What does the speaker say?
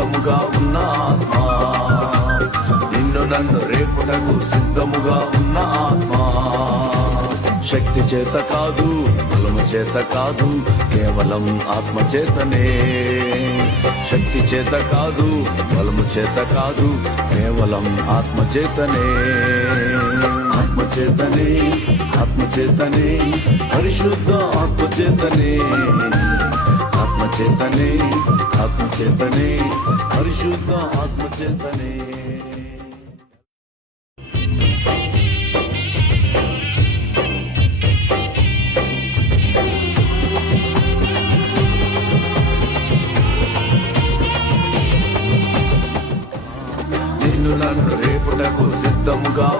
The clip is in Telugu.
సిద్ధముగా ఉన్న ఆత్మ, నిన్ను నన్ను రేపుటకు సిద్ధముగా ఉన్న ఆత్మ. శక్తి చేత కాదు, బలము చేత కాదు, కేవలం ఆత్మ చేతనే. శక్తి చేత కాదు, బలము చేత కాదు, కేవలం ఆత్మ చేతనే. ఆత్మ చేతనే, ఆత్మ చేతనే, పరిశుద్ధ ఆత్మ చేతనే. ఆత్మ చేతనే, ఆత్మ చేతనే, పరిశుద్ధ ఆత్మ చేతనే. నిన్ను నన్ను రేపుటకు సిద్ధముగా